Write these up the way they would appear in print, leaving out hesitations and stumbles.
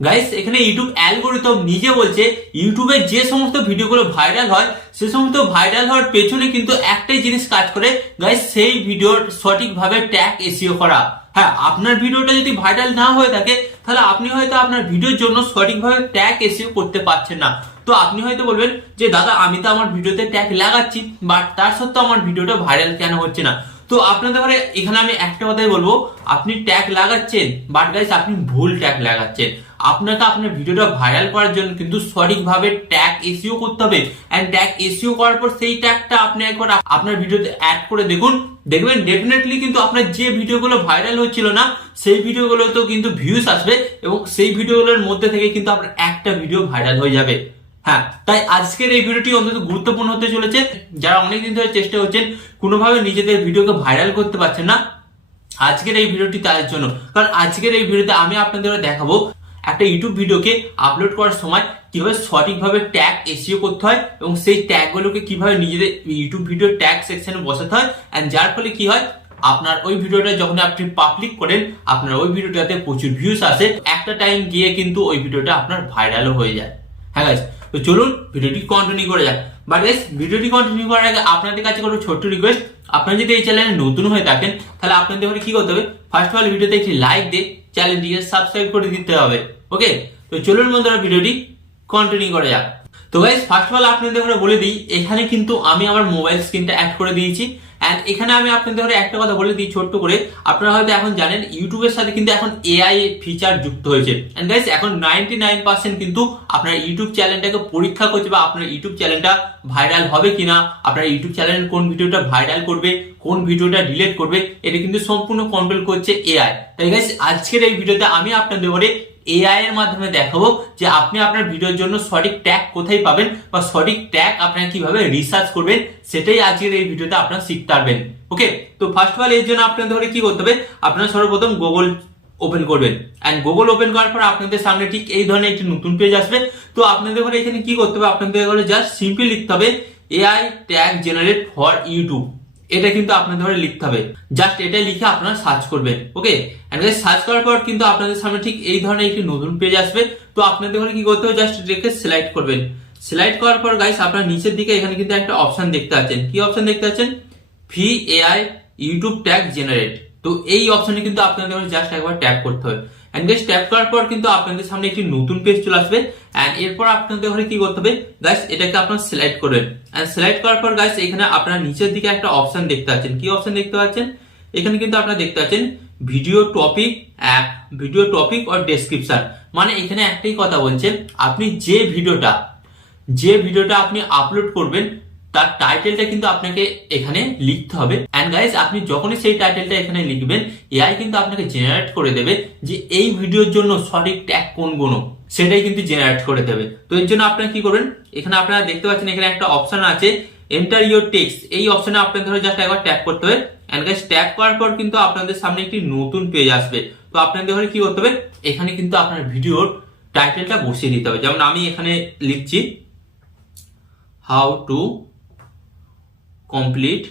Guys এখানে YouTube algorithm নিজে বলছে ইউটিউবে যে সমস্ত ভিডিওগুলো ভাইরাল হয় সে সমস্ত ভাইরাল হওয়ার পেছনে কিন্তু একটাই জিনিস কাজ করে গাইস, সেই ভিডিওর সঠিকভাবে ট্যাগ এসইও করা। হ্যাঁ, আপনার ভিডিওটা যদি ভাইরাল না হয়ে থাকে তাহলে আপনি হয়তো আপনার ভিডিওর জন্য সঠিকভাবে ট্যাগ এসইও করতে পারছেন না। তো আপনি হয়তো বলবেন যে দাদা আমি তো আমার ভিডিওতে ট্যাগ লাগাচ্ছি, বাট তার সত্ত্বেও আমার ভিডিওটা ভাইরাল কেন হচ্ছে না। তো আপনাদের ঘরে এখানে আমি একটা কথাই বলবো, আপনি ট্যাগ লাগাচ্ছেন বাট গাইস আপনি ভুল ট্যাগ লাগাচ্ছেন। আপনাকে আপনার ভিডিওটা ভাইরাল করার জন্য কিন্তু সঠিকভাবে ট্যাগ এসইও করতে হবে। এন্ড ট্যাগ এসইও করার পর সেই ট্যাগটা আপনি একবার আপনার ভিডিওতে অ্যাড করে দেখুন, দেখবেন ডেফিনেটলি কিন্তু আপনার যে ভিডিওগুলো ভাইরাল হচ্ছিল না সেই ভিডিওগুলোতেও কিন্তু ভিউজ আসবে এবং সেই ভিডিওগুলোর মধ্যে থেকে কিন্তু আপনার একটা ভিডিও ভাইরাল হয়ে যাবে। হ্যাঁ, তাই আজকের এই ভিডিওটি অন্তত গুরুত্বপূর্ণ হতে চলেছে। যারা অনেকদিন ধরে চেষ্টা করছেন কোনোভাবে নিজেদের ভিডিওকে ভাইরাল করতে পারছেন না, আজকের এই ভিডিওটি তাদের জন্য। কারণ আজকের এই ভিডিওতে আমি আপনাদের দেখাবো একটা ইউটিউব ভিডিওকে আপলোড করার সময় কিভাবে সঠিকভাবে ট্যাগ এসইও করতে হয় এবং সেই ট্যাগগুলোকে কিভাবে নিজেদের ইউটিউব ভিডিও ট্যাগ সেকশনে বসাতে হয়। এন্ড যার ফলে কি হয়, আপনার ওই ভিডিওটা যখন আপনি পাবলিক করেন আপনার ওই ভিডিওটাতে প্রচুর ভিউজ আসে, একটা টাইম গিয়ে কিন্তু ওই ভিডিওটা আপনার ভাইরালও হয়ে যায়। হ্যাঁ গাইস, তো চলুন ভিডিওটি কন্টিনিউ করে যাক। বাট গাইস ভিডিওটি কন্টিনিউ করার আগে আপনাদের কাছে কোনো ছোট্ট রিকোয়েস্ট, আপনারা যদি এই চ্যানেলে নতুন হয়ে থাকেন তাহলে আপনাদের ঘরে কি করতে হবে, ফার্স্ট অফ অল ভিডিওতে একটি লাইক দিয়ে চ্যানেলটিকে সাবস্ক্রাইব করে দিতে হবে। ওকে, তো চলুন বন্ধুরা ভিডিওটি কন্টিনিউ করে যাক। তো গাইস ফার্স্ট অফ অল আপনাদের ঘরে বলে দিই, এখানে কিন্তু আমি আমার মোবাইল স্ক্রিনটা অ্যাড করে দিয়েছি। এন্ড এখানে আমি আপনাদের ঘরে একটা কথা বলে দিই ছোট্ট করে, আপনারা হয়তো এখন জানেন ইউটিউবের সাথে কিন্তু এখন এআই ফিচার যুক্ত হয়েছে। এন্ড গাইস এখন 99% কিন্তু আপনার ইউটিউব চ্যানেলটাকে পরীক্ষা করছে বা আপনার ইউটিউব চ্যানেলটা ভাইরাল হবে কিনা, আপনার ইউটিউব চ্যানেল কোন ভিডিওটা ভাইরাল করবে, কোন ভিডিওটা ডিলিট করবে, এটা কিন্তু সম্পূর্ণ কন্ট্রোল করছে এআই। তাই গাইস আজকের এই ভিডিওতে আমি আপনাদের ঘরে এআই এর মাধ্যমে দেখাবো যে আপনি আপনার ভিডিওর জন্য সঠিক ট্যাগ কোথায় পাবেন বা সঠিক ট্যাগ আপনারা কিভাবে রিসার্চ করবেন, সেটাই আজকের এই ভিডিওতে আপনারা শিখতে পারবেন। ওকে, তো ফার্স্ট অফ অল এর জন্য আপনাদের কি করতে হবে, আপনারা সর্বপ্রথম গুগল ওপেন করবেন। এন্ড গুগল ওপেন করার পর আপনাদের সামনে ঠিক এই ধরনের একটি নতুন পেজ আসবে। তো আপনাদের ঘরে এখানে কি করতে হবে, আপনাদের ঘরে জাস্ট সিম্পলি লিখতে হবে AI tag generate for YouTube. এটা কিন্তু আপনাদের ঘরে লিখতে হবে, জাস্ট এটা লিখে আপনারা সার্চ করবেন। ওকে, এন্ড গাইস সার্চ করার পর কিন্তু আপনাদের সামনে ঠিক এই ধরনের একটি নতুন পেজ আসবে। তো আপনাদের ঘরে কি করতে হবে, জাস্ট এটাকে সিলেক্ট করবেন। সিলেক্ট করার পর গাইস আপনারা নিচের দিকে এখানে কিন্তু একটা অপশন দেখতে পাচ্ছেন। কি অপশন দেখতে পাচ্ছেন, V AI YouTube tag generate. তো এই অপশনে কিন্তু আপনাদের জাস্ট একবার ট্যাপ করতে হবে। এন্ড গাইস ট্যাপ করার পর কিন্তু আপনাদের সামনে একটি নতুন পেজ চলে আসবে। এন্ড এরপর আপনাদের ঘরে কি করতে হবে, গাইস এটাকে আপনারা সিলেক্ট করবেন। এন্ড সিলেক্ট করার পর গাইস এখানে আপনারা নিচের দিকে একটা অপশন দেখতে পাচ্ছেন। কি অপশন দেখতে পাচ্ছেন, এখানে কিন্তু আপনারা দেখতে পাচ্ছেন video topic app, video topic আর ডেসক্রিপশন। মানে এখানে একটাই কথা বলছে, আপনি যে ভিডিওটা আপনি আপলোড করবেন তার টাইটেলটা কিন্তু আপনাকে এখানে লিখতে হবে। এন্ড গাইস আপনি যখনই সেই টাইটেলটা এখানে লিখবেন, এআই কিন্তু আপনাকে জেনারেট করে দেবে যে এই ভিডিওর জন্য সঠিক ট্যাগ কোনগুলো, সেটাই কিন্তু জেনারেট করে দেবে। তো এর জন্য আপনারা কি করবেন, এখানে আপনারা দেখতে পাচ্ছেন এখানে একটা অপশন আছে এন্টার ইউর টেক্সট। এই অপশনে আপনাদের জাস্ট একবার ট্যাপ করতে হবে। এন্ড গাইস ট্যাপ করার পর কিন্তু আপনাদের সামনে একটি নতুন পেজ আসবে। তো আপনাদের ঘরে কি করতে হবে, এখানে কিন্তু আপনার ভিডিওর টাইটেলটা বসিয়ে দিতে হবে। যেমন আমি এখানে লিখছি হাউ টু complete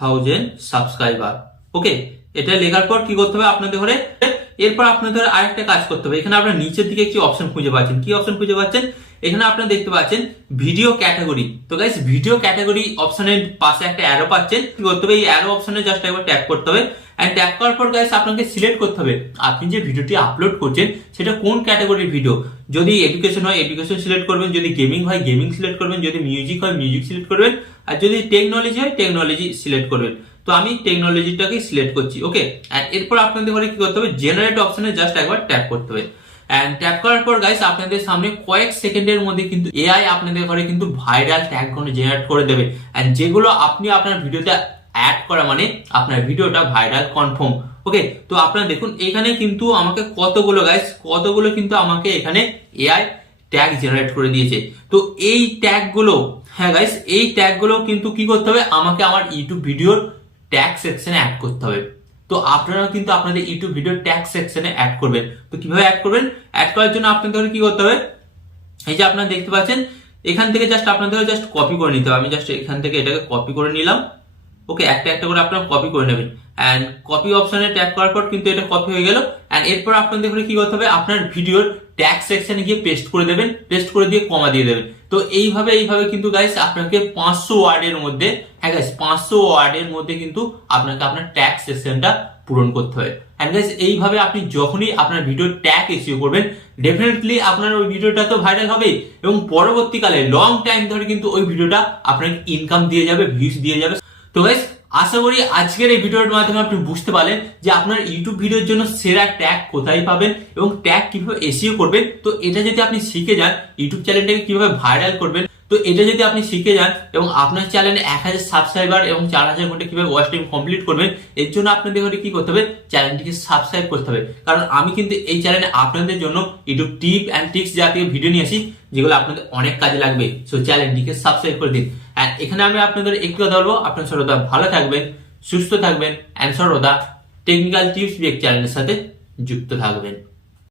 1000 সাবস্ক্রাইবার। ওকে, এটা লেখার পর কি করতে হবে আপনাদের ঘরে, এরপর আপনাদের আরেকটা কাজ করতে হবে। এখানে আপনারা নিচের দিকে কি অপশন খুঁজে পাচ্ছেন, কি অপশন খুঁজে পাচ্ছেন, এখানে আপনারা দেখতে পাচ্ছেন ভিডিও ক্যাটাগরি। তো গাইস ভিডিও ক্যাটাগরি অপশনের পাশে একটা অ্যারো পাচ্ছেন, কি করতে হবে, এই অ্যারো অপশনে জাস্ট একবার ট্যাপ করতে হবে। এন্ড ট্যাপ করার পর গাইস আপনাকে সিলেক্ট করতে হবে আপনি যে ভিডিওটি আপলোড করছেন সেটা কোন ক্যাটাগরির ভিডিও। যদি এডুকেশন হয় এডুকেশন সিলেক্ট করবেন, যদি গেমিং হয় গেমিং সিলেক্ট করবেন, যদি মিউজিক হয় মিউজিক সিলেক্ট করবেন, আর যদি টেকনোলজি হয় টেকনোলজি সিলেক্ট করবেন। তো আমি টেকনোলজিটাকে সিলেক্ট করছি। ওকে, এন্ড এরপর আপনাদের ঘরে কি করতে হবে, জেনারেট অপশনে জাস্ট একবার ট্যাপ করতে হবে। এন্ড ট্যাপ করার পর গাইস আপনাদের সামনে কয়েক সেকেন্ডের মধ্যে কিন্তু এআই আপনাদের ঘরে কিন্তু ভাইরাল ট্যাগগুলো জেনারেট করে দেবে। এন্ড যেগুলো আপনি আপনার ভিডিওতে অ্যাড করা মানে আপনার ভিডিওটা ভাইরাল কনফার্ম। ওকে, তো আপনারা দেখুন এখানে কিন্তু আমাকে কতগুলো কিন্তু আমাকে এখানে এআই ট্যাগ জেনারেট করে দিয়েছে। তো এই ট্যাগগুলো, হ্যাঁ গাইস এই ট্যাগগুলো কিন্তু কি করতে হবে, আমাকে আমার ইউটিউব ভিডিওর ট্যাগ সেকশনে অ্যাড করতে হবে। তো আপনারাও কিন্তু আপনাদের ইউটিউব ভিডিও ট্যাগ সেকশনে অ্যাড করবেন। তো কিভাবে অ্যাড করবেন, অ্যাড করার জন্য আপনাদের কি করতে হবে, এই যে আপনারা দেখতে পাচ্ছেন এখান থেকে জাস্ট আপনাদের জাস্ট কপি করে নিতে হবে। আমি জাস্ট এখান থেকে এটাকে কপি করে নিলাম। ওকে, একটা একটা করে আপনারা কপি করে নেবেন। অ্যান্ড কপি অপশনে ট্যাপ করার পর কিন্তু এটা কপি হয়ে গেল। অ্যান্ড এরপর আপনাদের কি করতে হবে, আপনার ভিডিওর ট্যাগ সেকশনে গিয়ে পেস্ট করে দেবেন, পেস্ট করে দিয়ে কমা দিয়ে দেবেন। তো এইভাবে কিন্তু গাইস আপনাকে 500 ওয়ার্ডের মধ্যে, হ্যাঁ গাইস 500 ওয়ার্ডের মধ্যে কিন্তু আপনাকে আপনার ট্যাগ সেকশনটা পূরণ করতে হবে। অ্যান্ড গাইস এইভাবে আপনি যখনই আপনার ভিডিও ট্যাগ এসইও করবেন, ডেফিনেটলি আপনার ওই ভিডিওটা তো ভাইরাল হবে এবং পরবর্তীকালে লং টাইম ধরে কিন্তু ওই ভিডিওটা আপনাকে ইনকাম দিয়ে যাবে, ভিউজ দিয়ে যাবে। তো গাইস আশা করি আজকের এই ভিডিওর মাধ্যমে আপনি বুঝতে পারলেন যে আপনার ইউটিউব ভিডিওর জন্য সেরা ট্যাগ কোথায় পাবেন এবং ট্যাগ কিভাবে এসইও করবেন। তো এটা যদি আপনি শিখে যান, ইউটিউব চ্যানেলটাকে কিভাবে ভাইরাল করবেন, তো এটা যদি আপনি শিখে যান এবং আপনার চ্যানেলে 1000 সাবস্ক্রাইবার এবং 4000 ঘন্টা কিভাবে ওয়াচ টাইম কমপ্লিট করবেন, এর জন্য আপনাদের কি করতে হবে, চ্যানেলটিকে সাবস্ক্রাইব করতে হবে। কারণ আমি কিন্তু এই চ্যানেলে আপনাদের জন্য ইউটিউব টিপ অ্যান্ড ট্রিক্স জাতীয় ভিডিও নিয়ে আসি, যেগুলো আপনাদের অনেক কাজে লাগবে। সো চ্যানেলটিকে সাবস্ক্রাইব করে দিন। আর এখানে আমি আপনাদের একটু কথা বলবো, আপনার সর্বদা ভালো থাকবেন, সুস্থ থাকবেন, অ্যান্ড সর্বদা টেকনিক্যাল টিপস চ্যানেলের সাথে যুক্ত থাকবেন।